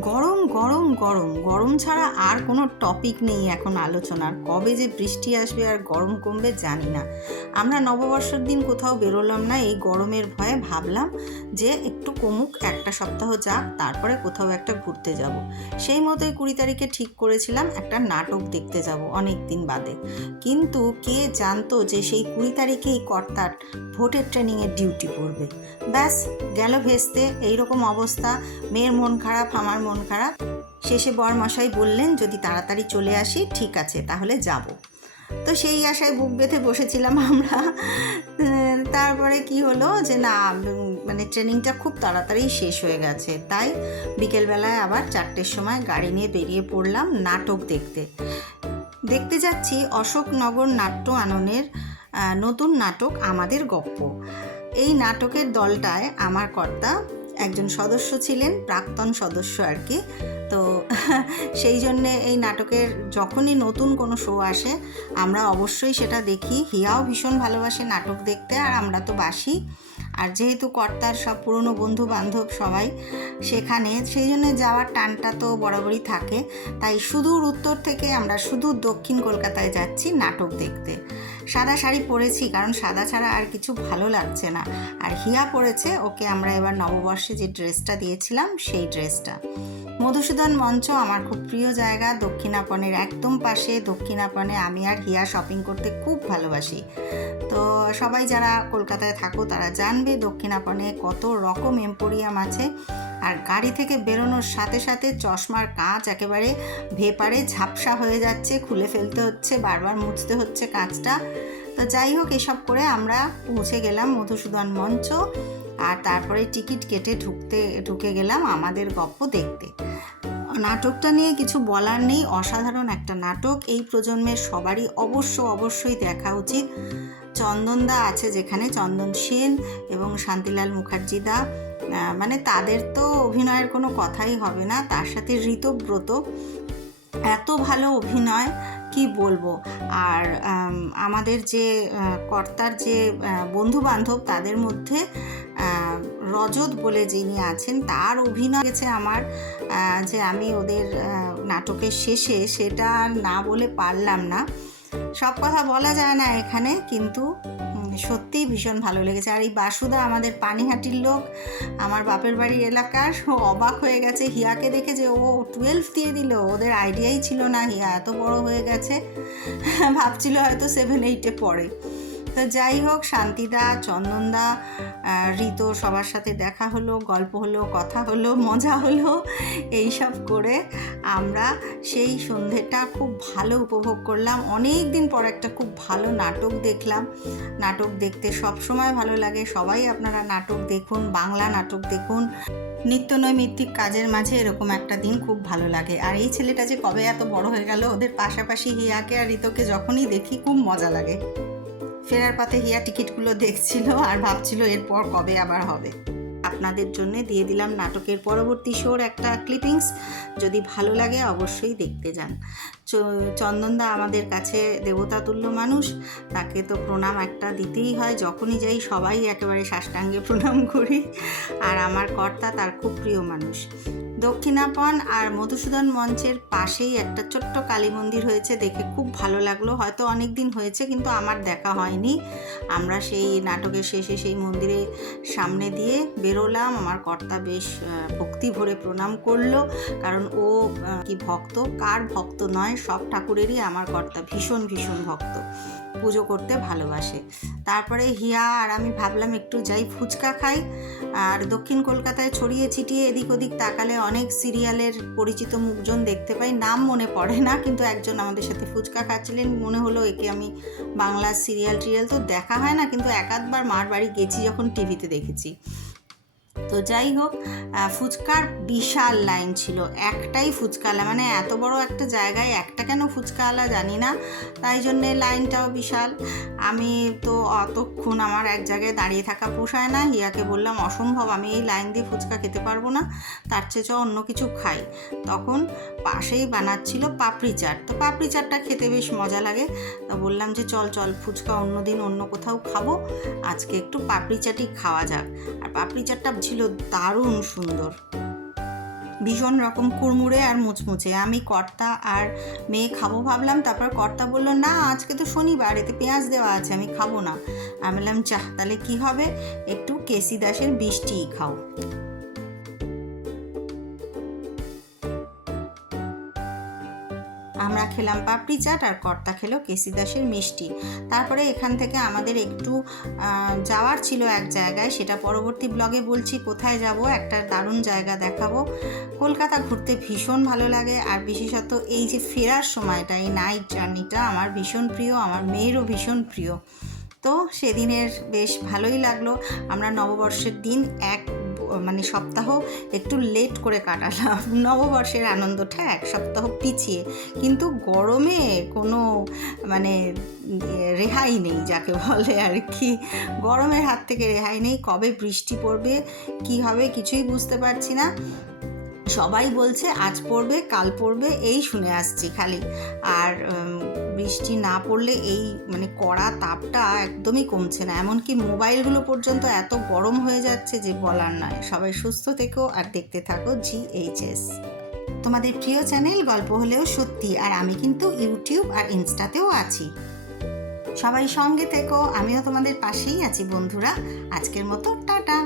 গরম গরম গরম গরম। ছাড়া আর কোনো টপিক নেই এখন আলোচনার। কবে যে বৃষ্টি আসবে আর গরম কমবে জানি না। আমরা নববর্ষের দিন কোথাও বেরোলাম না, এই গরমের ভয়ে ভাবলাম যে একটু কমুক, একটা সপ্তাহ যাক, তারপরে কোথাও একটা ঘুরতে যাব। সেই মতোই কুড়ি তারিখে ঠিক করেছিলাম একটা নাটক দেখতে যাব অনেক দিন বাদে। কিন্তু কে জানতো যে সেই কুড়ি তারিখেই কর্তার ভোটের ট্রেনিংয়ের ডিউটি পড়বে। ব্যাস, গেল ভেস্তে, এইরকম অবস্থা। মেয়ের মন খারাপ, আমার মন খারাপ। শেষে বরমশাই বললেন, যদি তাড়াতাড়ি চলে আসি, ঠিক আছে, তাহলে যাব। তো সেই আশায় বুক বেঁধে বসেছিলাম আমরা। তারপরে কি হলো যে, না মানে ট্রেনিংটা খুব তাড়াতাড়ি শেষ হয়ে গেছে। তাই বিকেলবেলায় আবার চারটের সময় গাড়ি নিয়ে বেরিয়ে পড়লাম নাটক দেখতে। দেখতে যাচ্ছি অশোকনগর নাট্য আননের নতুন নাটক আমাদের গপ্প। এই নাটকের দলটায় আমার কর্তা একজন সদস্য ছিলেন, প্রাক্তন সদস্য আর কি। তো সেই জন্যে এই নাটকের যখনই নতুন কোনো শো আসে, আমরা অবশ্যই সেটা দেখি। হিয়াও ভীষণ ভালোবাসে নাটক দেখতে আর আমরা তো বাসি। আর যেহেতু কর্তার সব পুরনো বন্ধু বান্ধব সবাই সেখানে, সেই জন্য যাওয়ার টানটা তো বরাবরই থাকে। তাই সুদূর উত্তর থেকে আমরা সুদূর দক্ষিণ কলকাতায় যাচ্ছি নাটক দেখতে। সাদা শাড়ি পরেছি, কারণ সাদা ছাড়া আর কিছু ভালো লাগছে না। আর হিয়া পরেছে, ওকে আমরা এবার নববর্ষে যে ড্রেসটা দিয়েছিলাম, সেই ড্রেসটা। মধুসূদন মঞ্চ আমার খুব প্রিয় জায়গা, দক্ষিণাপনের একদম পাশে। দক্ষিণাপনে আমি আর হিয়া শপিং করতে খুব ভালোবাসি। তো সবাই যারা কলকাতায় থাকো, তারা জানবে দক্ষিণাপনে কত রকম এম্পোরিয়াম আছে। আর গাড়ি থেকে বেরোনোর সাথে সাথে চশমার কাঁচ একেবারে ভেপারে ঝাপসা হয়ে যাচ্ছে খুলে ফেলতে হচ্ছে বারবার মুছতে হচ্ছে কাঁচটা। তো যাই হোক এসব করে আমরা পৌঁছে গেলাম মধুসূদন মঞ্চ আর তারপরে টিকিট কেটে ঢুকতে ঢুকে গেলাম আমাদের গপ্প দেখতে। নাটকটা নিয়ে কিছু বলার নেই অসাধারণ একটা নাটক। এই প্রজন্মের সবারই অবশ্য অবশ্যই দেখা উচিত। চন্দনদা আছে যেখানে চন্দন সেন এবং শান্তিলাল মুখার্জি দা। আহ, মানে তাদের তো অভিনয়ের কোনো কথাই হবে না। তার সাথে ঋতব্রত এত ভালো অভিনয়, কি বলব? আর আমাদের যে কর্তার যে বন্ধু বান্ধব তাদের মধ্যে রজত বলে যিনি আছেন, তার অভিনয় গেছে আমার যে আমি ওদের নাটকের শেষে সেটা না বলে পারলাম না। সব কথা বলা যায় না এখানে, কিন্তু সত্যিই ভীষণ ভালো লেগেছে। আর এই বাসুদা আমাদের পানিহাটির লোক, আমার বাপের বাড়ির এলাকার অবাক হয়ে গেছে। হিয়াকে দেখে যে ও টুয়েলভ দিয়ে দিল। ওদের আইডিয়াই ছিল না, হিয়া এত বড় হয়ে গেছে। ভাবছিল হয়তো সেভেন এইটে পড়ে। তো যাই হোক, শান্তিদা, চন্দনদা ঋতু সবার সাথে দেখা হলো, গল্প হলো, কথা হলো, মজা হলো, এইসব করে আমরা সেই সন্ধ্যেটা খুব ভালো উপভোগ করলাম। অনেক দিন পর একটা খুব ভালো নাটক দেখলাম। নাটক দেখতে সব সময় ভালো লাগে। সবাই আপনারা নাটক দেখুন, বাংলা নাটক দেখুন। নিত্য নৈমিত্তিক কাজের মাঝে এরকম একটা দিন খুব ভালো লাগে। আর এই ছেলেটা যে কবে এত বড় হয়ে গেল, ওদের পাশাপাশি হিয়াকে আর ঋতুকে যখনই দেখি খুব মজা লাগে। ফেরার পথে হিয়া টিকিটগুলো দেখছিল আর ভাবছিল এরপর কবে আবার হবে। আপনাদের জন্য দিয়ে দিলাম নাটকের পরবর্তী শোর একটা ক্লিপিংস যদি ভালো লাগে অবশ্যই দেখতে যান। চন্দনদা আমাদের কাছে দেবতা তুল্য মানুষ। তাকে তো প্রণাম একটা দিতেই হয়, যখনই যাই সবাই একেবারে সাষ্টাঙ্গে প্রণাম করি। আর আমার কর্তা তার খুব প্রিয় মানুষ। দক্ষিণাপন আর মধুসূদন মঞ্চের পাশেই একটা ছোট্ট কালী মন্দির হয়েছে, দেখে খুব ভালো লাগল। হয়তো অনেক দিন হয়েছে, কিন্তু আমার দেখা হয়নি। আমরা সেই নাটকের শেষে সেই মন্দিরের সামনে দিয়ে বেরোলাম। আমার কর্তা বেশ ভক্তি ভরে প্রণাম করল। কারণ ও কি ভক্ত? কার ভক্ত নয়, সব ঠাকুরেরই আমার কর্তা ভীষণ ভীষণ ভক্ত। পুজো করতে ভালোবাসে। তারপরে হিয়া আর আমি ভাবলাম একটু যাই ফুচকা খাই। আর দক্ষিণ কলকাতায় ছড়িয়ে ছিটিয়ে এদিক ওদিক তাকালে অনেক সিরিয়ালের পরিচিত মুখজন দেখতে পাই। নাম মনে পড়ে না, কিন্তু একজন আমাদের সাথে ফুচকা খাচ্ছিলেন। মনে হলো একে আমি বাংলা সিরিয়াল টিরিয়াল তো দেখা হয় না, কিন্তু এক আধবার মার বাড়ি গেছি যখন টিভিতে দেখেছি। তো যাই হোক ফুচকার বিশাল লাইন ছিল। একটাই ফুচকালা মানে এত বড় একটা জায়গায় একটা কেন ফুচকাওয়ালা জানি না, তাই জন্যে লাইনটাও বিশাল। আমি তো অতক্ষণ আমার এক জায়গায় দাঁড়িয়ে থাকা পোষায় না, হিয়াকে বললাম, অসম্ভব, আমি এই লাইন দিয়ে ফুচকা খেতে পারব না, তার চেয়ে চ অন্য কিছু খাই। তখন পাশেই বানাচ্ছিল পাপড়ি চাট। তো পাপড়ি চাটটা খেতে বেশ মজা লাগে। তো বললাম যে, চল চল, ফুচকা অন্য দিন অন্য কোথাও খাব, আজকে একটু পাপড়ি চাটই খাওয়া যাক। আর পাপড়ি চাটটা ছিল দারুণ সুন্দর। ভীষণ রকম কুড়মুড়ে আর মুচমুচে। আমি কর্তা আর মেয়ে খাব ভাবলাম, তারপর কর্তা বলল, না, আজকে তো শনিবার, এতে পেঁয়াজ দেওয়া আছে, আমি খাব না। আমি বললাম, চাহ, তাহলে কী হবে? একটু কেসি দাসের বৃষ্টিই খাও। আমরা খেলাম পাপড়ি চাট আর কর্তা খেলো কেসি দাসের মিষ্টি। তারপরে এখান থেকে আমাদের একটু যাওয়ার ছিল এক জায়গায়। সেটা পরবর্তী ব্লগে বলছি, কোথায় যাব? একটা দারুণ জায়গা দেখাবো। কলকাতা ঘুরতে ভীষণ ভালো লাগে। আর বিশেষত এই যে ফেরার সময়টা, এই নাইট জার্নিটা আমার ভীষণ প্রিয়, আমার মেয়েরও ভীষণ প্রিয়। তো সেদিনের বেশ ভালোই লাগল। আমরা নববর্ষের দিন এক মানে সপ্তাহ একটু লেট করে কাটালাম। নববর্ষের আনন্দটা এক সপ্তাহ পিছিয়ে। কিন্তু গরমে কোনো মানে রেহাই নেই, যাকে বলে আর কি। গরমের হাত থেকে রেহাই নেই, কবে বৃষ্টি পড়বে, কি হবে কিছুই বুঝতে পারছি না। সবাই বলছে, আজ পড়বে, কাল পড়বে, এই শুনে আসছি খালি। আর বৃষ্টি না পড়লে এই মানে কড়া তাপটা একদমই কমছে না। এমনকি মোবাইলগুলো পর্যন্ত এত গরম হয়ে যাচ্ছে যে বলার নয়। সবাই সুস্থ থেকো আর দেখতে থাকো জি এইচএস তোমাদের প্রিয় চ্যানেল গল্প হলেও সত্যি আর আমি কিন্তু ইউটিউব আর ইনস্টাতেও আছি। সবাই সঙ্গে থেকো, আমিও তোমাদের পাশেই আছি বন্ধুরা। আজকের মতো টাটা।